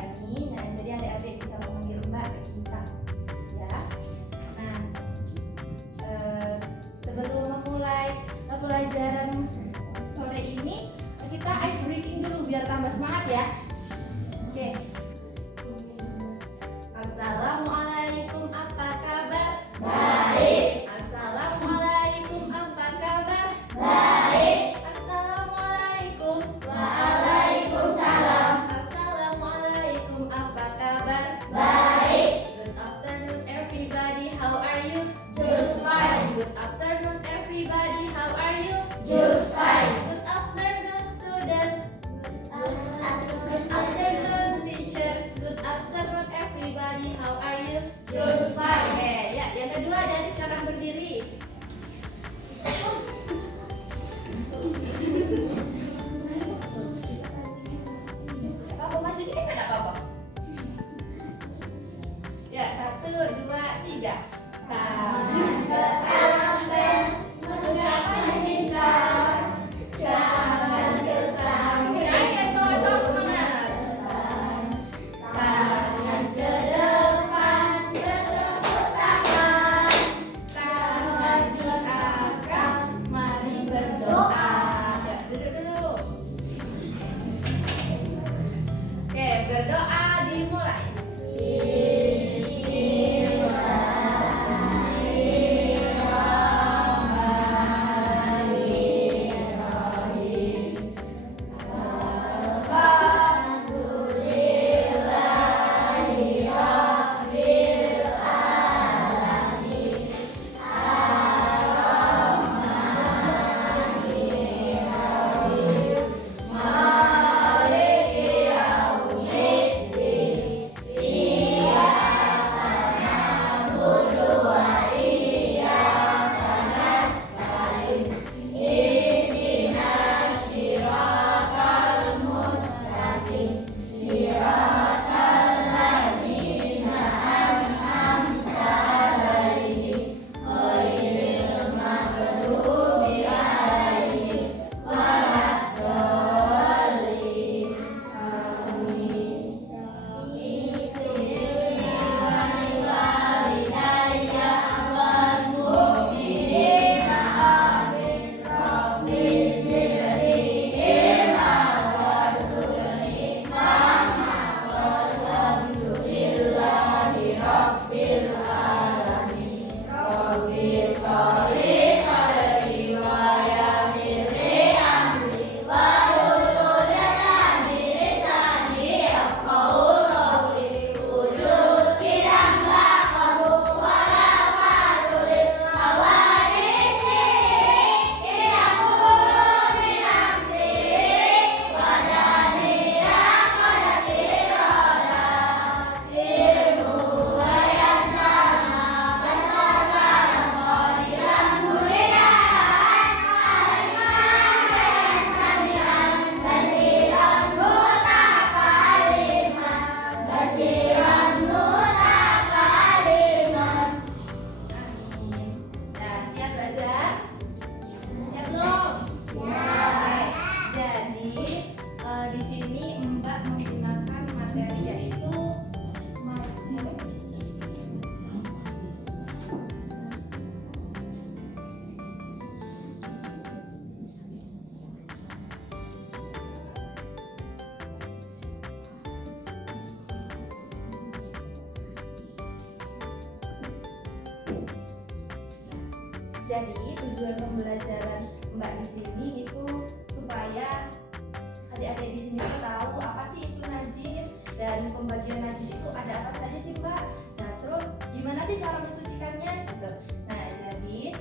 Yani. Nah, jadi adik-adik bisa memanggil Mbak ke kita, ya. Nah, sebelum memulai pelajaran sore ini, kita ice breaking dulu biar tambah semangat ya. Oke. Assalamualaikum, apa kabar? Baik. Assalamualaikum, apa kabar? Baik. Assalamualaikum. Waalaikumsalam. Assalamualaikum, apa kabar? Baik. Good afternoon everybody, how are you? Just fine. Good afternoon everybody, how are you? Just fine. Good afternoon student. Good Afternoon. afternoon teacher. Good afternoon everybody, how are you? Just fine. Oke, ya, yang kedua dari silakan berdiri. Apa maju dikit enggak apa-apa. Ya, 1, 2, 3. Tangan ke atas, menggapai lingkar. Jangan ke samping. Ayo cowok-cowok semangat. Tangan ke depan, bertepuk tangan. Tangan diangkat, mari berdoa. Ya, duduk dulu. Oke, berdoa dimulai. Nah, siap belajar? Siap belum? Siap. Jadi, di sini Mbak menggunakan materi yaitu jadi tujuan pembelajaran Mbak di sini itu supaya adik-adik di sini tahu apa sih itu najis dan pembagian najis itu ada apa saja sih Mbak. Nah, terus gimana sih cara mensucikannya gitu. Nah, jadi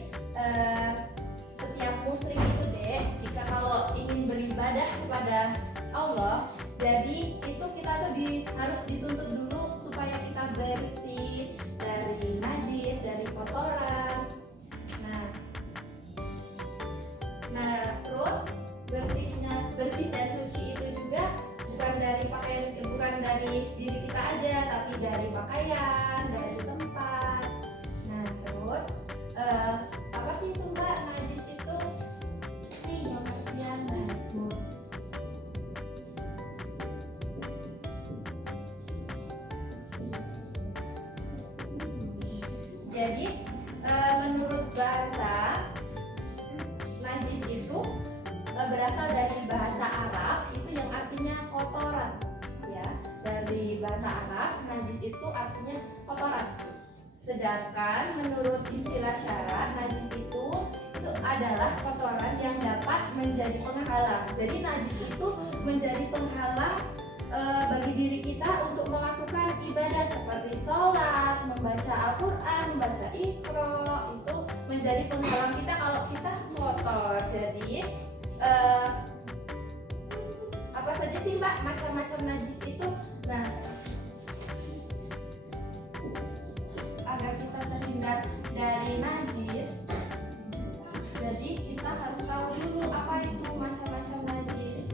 setiap muslim itu deh, jika kalau ingin beribadah kepada Allah, jadi itu kita tuh harus dituntut dulu supaya kita bersih dari najis, dari kotoran. Nah, terus bersih dan suci itu juga bukan dari pakaian, bukan dari diri kita aja, tapi dari pakaian, dari tempat. Nah, terus Jadi menurut bahasa, najis itu berasal dari bahasa Arab itu yang artinya kotoran, ya. Dari bahasa Arab, najis itu artinya kotoran. Sedangkan menurut istilah syarat, najis itu adalah kotoran yang dapat menjadi penghalang. Jadi najis itu menjadi penghalang bagi diri kita untuk melakukan ibadah seperti sholat, membaca Al-Quran, membaca Iqra, itu menjadi penghalang kita kalau kita kotor. Jadi apa saja sih Mbak macam-macam najis itu? Nah, agar kita terhindar dari najis, jadi kita harus tahu dulu apa itu macam-macam najis.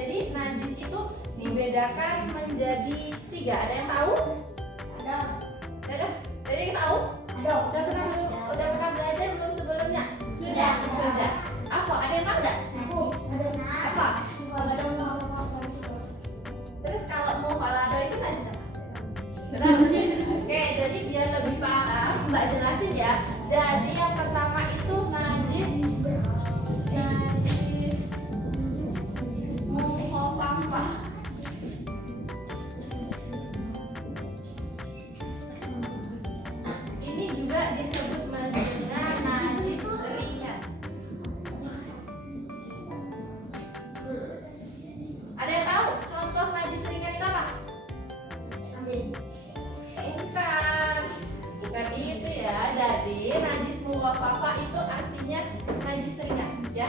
Jadi najis itu dibedakan menjadi 3. Ada yang tahu? Ada. Ada yang tahu? Ada. Udah pernah belajar belum sebelumnya? Sudah. Sudah. Apa? Ada yang tahu enggak? Apa? Terus kalau muhalado itu najis apa? Benar? Oke, jadi biar lebih paham Mbak jelasin ya. Jadi yang pertama itu najis mukhafafah. Ini juga disebut dengan najis ringan. Ada yang tahu contoh najis ringan itu apa? Bukan itu ya. Jadi najis mukhafafah itu artinya najis ringan, ya.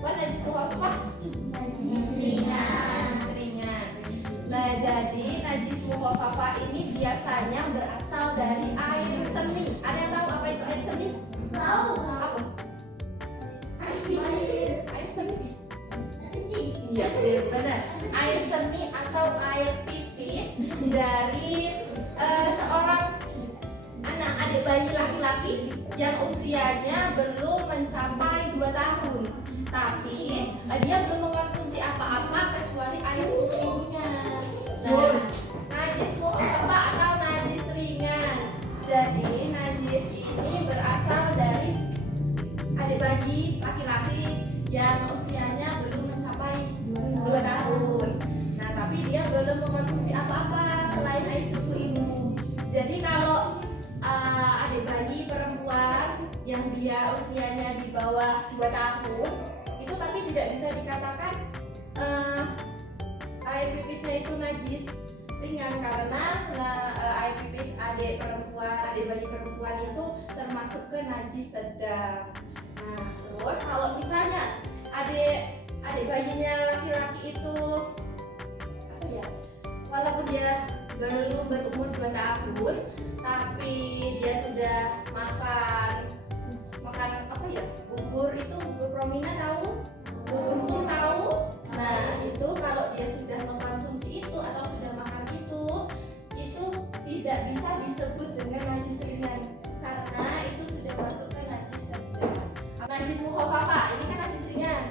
Bukan najis mukhafafah? Najis ringan. Nah, jadi najis mukhafafah ini biasanya berasal dari air seni. Ada yang tahu apa itu air seni? Tahu. Apa? Air seni. Iya, benar. Air seni atau air pipis dari seorang adik bayi laki-laki yang usianya belum mencapai 2 tahun, tapi dia belum mengkonsumsi apa-apa kecuali air susunya. Nah, najis mukhafafah atau najis ringan. Jadi najis ini berasal dari adik bayi laki-laki yang usianya belum mencapai 2 tahun. Nah, tapi dia belum mengkonsumsi apa-apa selain air susu ibu. Jadi kalau adik bayi perempuan yang dia usianya di bawah 2 tahun itu tapi tidak bisa dikatakan air pipisnya itu najis ringan, karena air pipis adik bayi perempuan itu termasuk ke najis sedang. Nah, terus kalau misalnya adik bayinya laki-laki itu apa ya, walaupun dia belum berumur 2 tahun tapi dia sudah makan apa ya, bubur prominent tahu, bubur susu tahu. Nah, itu kalau dia sudah mengkonsumsi itu atau sudah makan itu tidak bisa disebut dengan najis ringan karena itu sudah masuk ke najis sedang. Najis mukhafafah ini kan najis ringan.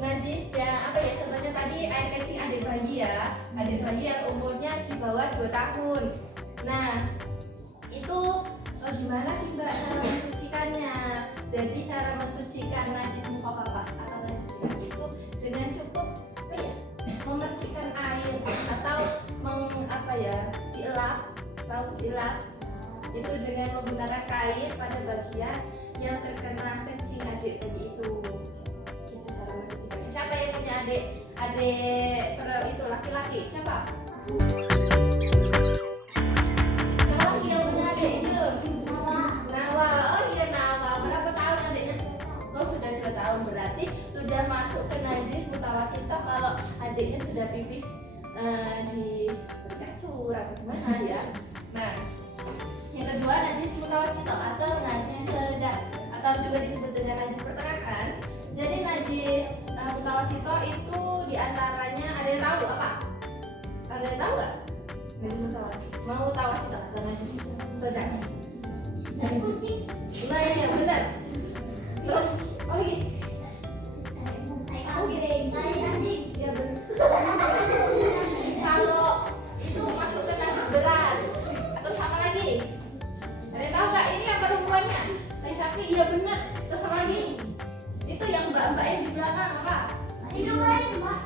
Najis yang apa ya, contohnya tadi air kencing adik bayi ya, adik bayi yang umurnya di bawah 2 tahun. Nah, itu gimana sih Mbak cara mensucikannya? Jadi cara mensucikan najis mukhafafah atau najis ringan itu dengan cukup apa ya, memercikan air atau dielap itu dengan menggunakan kain pada bagian yang terkena kencing adik bayi itu. Itu cara mensucikannya. Siapa yang punya adik itu laki-laki? Siapa? Siapa lagi yang punya adik itu? Nawa. Oh iya, Nawa. Berapa tahun adiknya? Oh, sudah 2 tahun, berarti sudah masuk ke najis mutawasithah kalau adiknya sudah pipis di kasur atau gimana ya. Nah, yang kedua najis mutawasithah atau najis sedang atau juga disebut dengan najis pertengahan. Jadi najis mutawasithah itu diantaranya ada yang tahu apa? Ada yang tahu nggak? Najis mutawasithah atau najis sedang. Nah, ya benar. Terus apa lagi? Ya benar. Kalau itu masuk ke najis berat atau sama lagi? kaki, iya benar. Terus apa lagi? Itu yang mbak-mbak yang di belakang apa? Hidung lain, Mbak.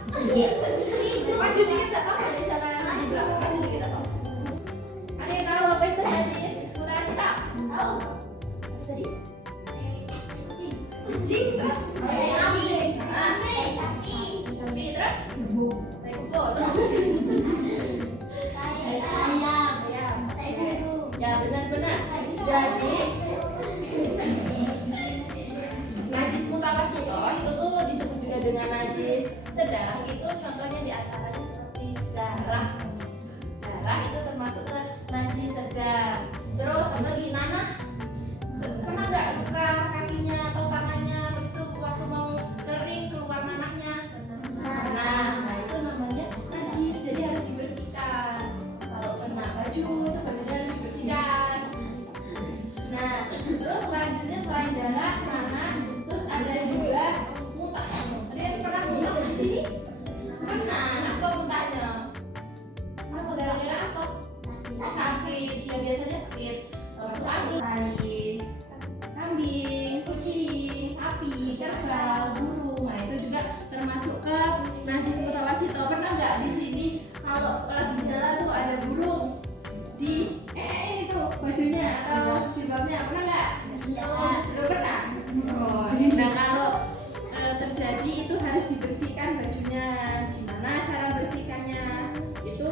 Maju dikit apa? Dari siapa yang di belakang? Maju dikit apa? Ada yang tahu apa itu najis mutasi tak? Tahu. Tadi? Kucing, terus? Kambing. Ah, Sapi. sapi, terus? Tai kubo, terus? Ayam. Ayam. Tai burung. Ya benar-benar. Jadi najis mutawasito itu tuh disebut juga dengan najis sedang. Itu contohnya di antaranya seperti darah. Darah itu termasuk ke najis sedang. Terus apa lagi? Nanah. Pernah nggak buka kakinya atau tangannya, habis itu waktu mau kering keluar nanahnya? Nah itu namanya najis. Jadi harus dibersihkan. Kalau kena baju itu bajunya harus dibersihkan. Nah, terus selanjutnya selain darah, nanah, terus ada juga muntah. Kalian pernah muntah di sini? Pernah. Apa muntahnya? Apa gara-gara apa? Sakit. Ya biasanya sakit masuk angin, tai, kambing, kucing, sapi, kerbau, burung. Nah itu juga termasuk ke najis mutawasito. Pernah nggak di sini kalau lagi jalan tuh ada burung di itu bajunya atau jilbabnya? Pernah nggak? Belum pernah. Oh, nah kalau terjadi itu harus dibersihkan bajunya. Gimana cara bersihkannya? Itu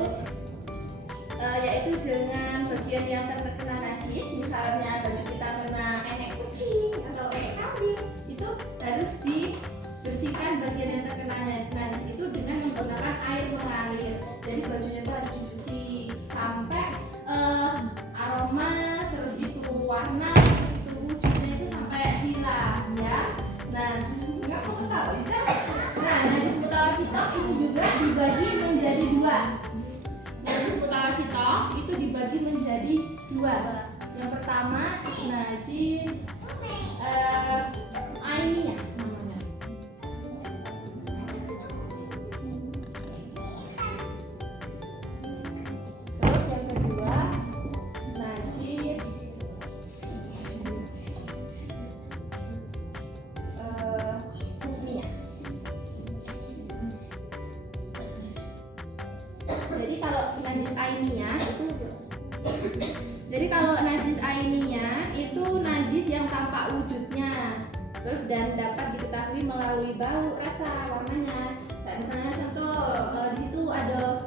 yaitu dengan bagian yang terkena najis, misalnya baju kita kena enek kucing atau enek kambing, itu harus dibersihkan bagian yang terkena najis itu dengan menggunakan air mengalir. Jadi bajunya itu harus dicuci sampai aroma, terus itu warna, itu wujudnya itu sampai hilang ya. Nah, nggak mau tahu ya? Nah, najis mutawasito itu juga dibagi menjadi dua. Najis mutawasito itu dibagi menjadi dua. Yang pertama najis ainiyah namanya. Terus yang kedua najis hukmiyah. Jadi kalau najis ainiyah itu najis yang tampak wujudnya, terus dan dapat diketahui melalui bau, rasa, warnanya. Kayak misalnya contoh di situ ada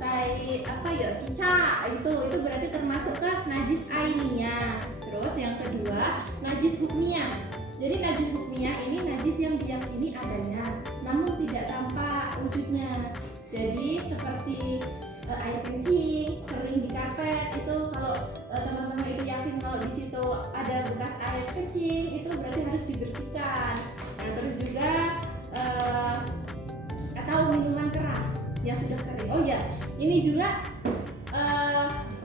tai apa ya, cicak, itu berarti termasuk ke najis ainiyah. Terus yang kedua najis hukmiyah. Jadi najis hukmiyah ini najis yang diyakini adanya namun tidak tampak wujudnya. Jadi seperti air kencing sering di karpet, itu kalau teman-teman itu yakin kalau di situ ada bekas air kencing, itu berarti harus dibersihkan. Nah, terus juga atau minuman keras yang sudah kering. Oh ya, ini juga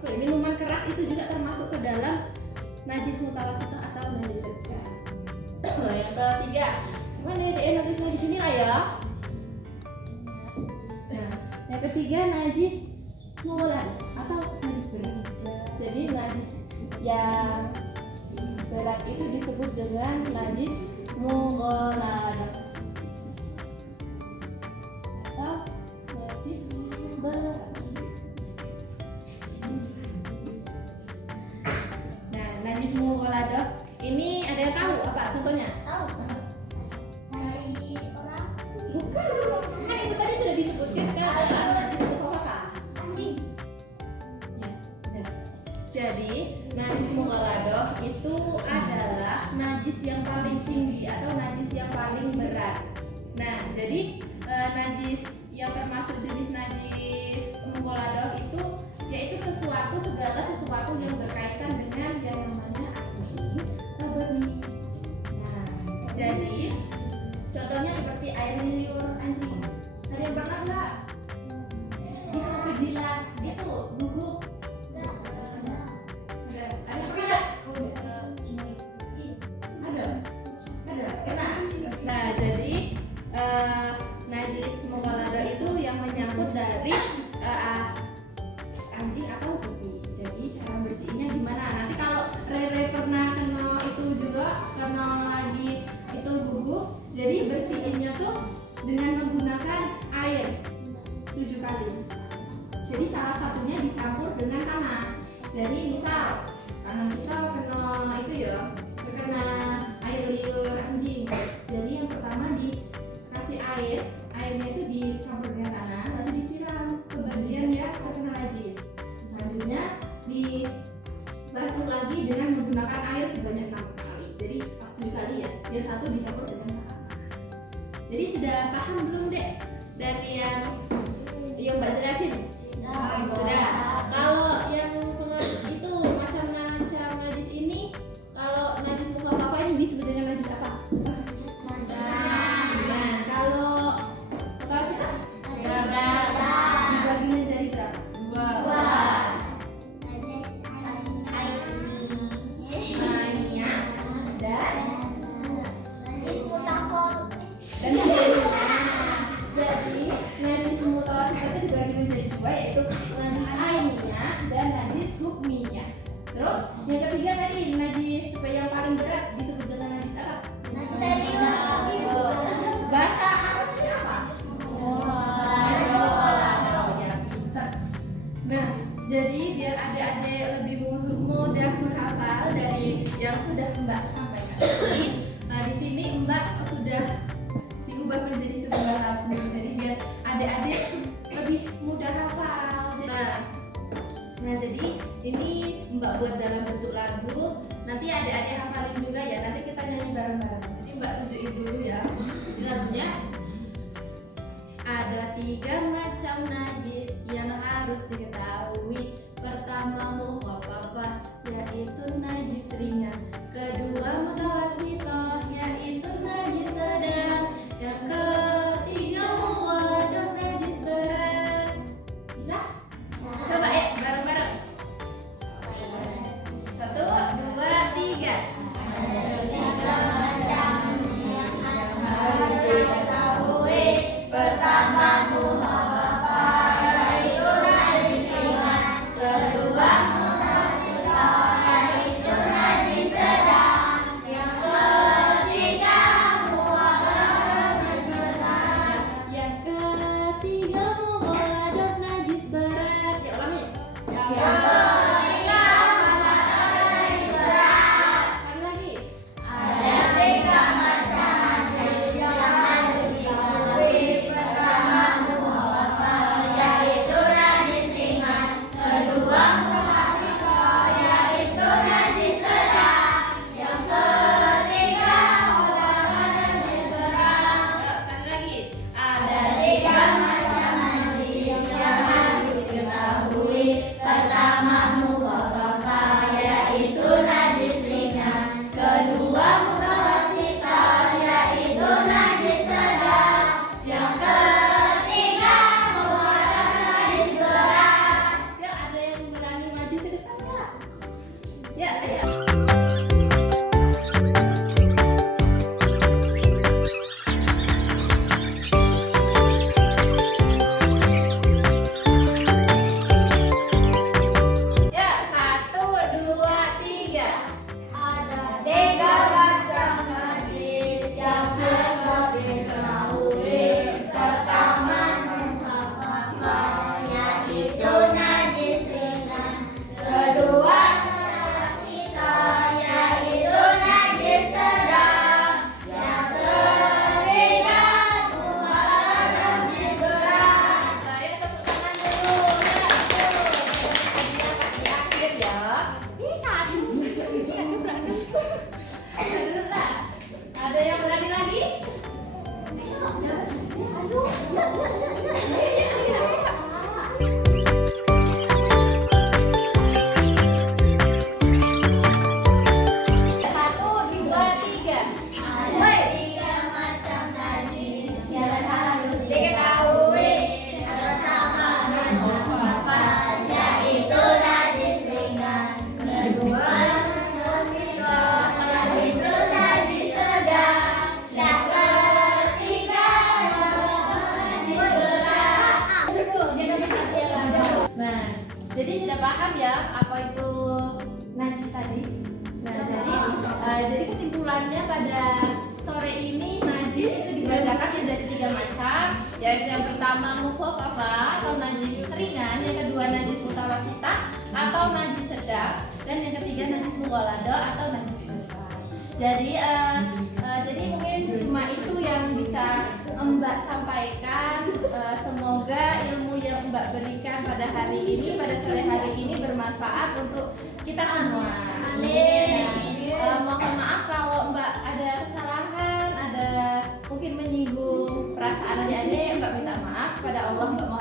minuman keras itu juga termasuk ke dalam najis mutawasito atau najis sedang. Yang ketiga, mana ya najisnya di sini lah ya. Nah, yang ketiga najis mulan atau najis berat. Jadi najis yang berat itu disebut dengan najis mughalladh atau najis berat. Nah, najis mughalladh ini ada yang tahu apa contohnya? Tahu. Dari orang Bukan, kan itu tadi sudah disebutkan kan najis mughalladh. anjing. Jadi najis mughalladh itu adalah najis yang paling tinggi atau najis yang paling berat. Nah, jadi najis yang termasuk jenis najis mughalladh itu yaitu segala sesuatu yang berkaitan dengan yang namanya anjing atau benih. Nah, jadi contohnya seperti air liur anjing. Ada yang pernah nggak? Itu kejilat, itu guguk. Ada pernah? Ada. Kena. Nah, jadi najis mughalladh itu yang menyangkut dari anjing atau benih. Jadi cara bersihinnya gimana? Nanti kalau lagi dengan menggunakan air sebanyak 6 kali. Jadi pas 7 kali ya, yang satu dicampur dengan tangan. Jadi sudah paham belum Dek dari yang Mbak jelasin? Sudah. Kalau yang itu macam-macam najis ini, kalau najis mukhafafah ini disebut dengan najis apa? Nah, kalau mutawasithah dibagi menjadi berapa? Dua. Ainiyah dan jadi najis mutawasithah itu dibagi menjadi dua, yaitu najis ainiyah dan najis hukmiyah. Terus yang ketiga tadi najis yang paling berat disebut dengan najis apa? Bahasa Arabnya apa? Ya, pintar. Nah, jadi biar adik-adik lebih mudah menghafal dari yang sudah Mbak sampaikan. Di sini Mbak sudah diubah menjadi sebuah lagu. Jadi biar adik-adik lebih mudah hafal. Nah, jadi ini Mbak buat dalam bentuk lagu. Nanti adik-adik hafalin juga ya. Nanti kita nyanyi bareng-bareng. Jadi Mbak tunjukin dulu ya lagunya. Ada 3 macam najis yang harus diketahui. Pertama mukhafafah, yaitu najis ringan. Kedua mutawasithah, yaitu najis sedang. Yang ketiga mughalladah, najis berat. Bisa? Coba ya bareng-bareng. 1, 2, 3. Pertama mukhafafah, yaitu najis ringan. Kedua mutawasithah, yaitu najis sedang. Yang ketiga mughalladah, najis berat. Yang ketiga mughalladah, najis berat. Ya ulangi. Yang ketiga mughalladah, najis berat. Sekali lagi. Ada 3 macam najis yang harus diketahui. Pertama mukhafafah, yaitu najis ringan. Kedua mutawasithah, yaitu najis sedang. Yang ketiga mughalladah, najis berat. Sekali lagi. Ada 3 macam najis yang harus diketahui. Pertama mukhafafah, yaitu najis ringan. Kedua mutawasithah, yaitu najis sedang. Yang ketiga mughalladah, najis berat. Ya, ada yang berani maju ke depan nggak? Ya, ayo. Ya, 1, 2, 3. Ada 3 macam najis yang harus diketahui. Pertama mukhafafah, yaitu najis ringan. Kedua mutawasithah, yaitu najis sedang. Yang ketiga mughalladah, najis berat. Saya tepuk tangan dulu. Ya, di akhir ya. Bisa ada yang berani lagi? Aduh, Satu, dua, tiga. Ada 3 macam najis yang harus diketahui. Pertama mukhafafah, yaitu najis ringan. Kedua mutawasithah, yaitu najis sedang. Yang ketiga najis berat. Nah, jadi sudah paham ya apa itu najis tadi. Nah, jadi kesimpulannya pada sore ini najis itu dibedakan menjadi 3 macam, yaitu yang pertama mukhafafah atau najis ringan, yang kedua najis mutawasithah atau najis sedang, dan yang ketiga najis mughalladah atau najis berat. Jadi mungkin cuma itu yang bisa Mbak sampaikan. Semoga ilmu yang Mbak berikan pada hari ini, pada sore hari ini bermanfaat untuk kita semua. Amin. Mohon maaf kalau Mbak ada kesalahan, ada mungkin menyinggung perasaan adik-adik, Mbak minta maaf kepada Allah, Mbak mohon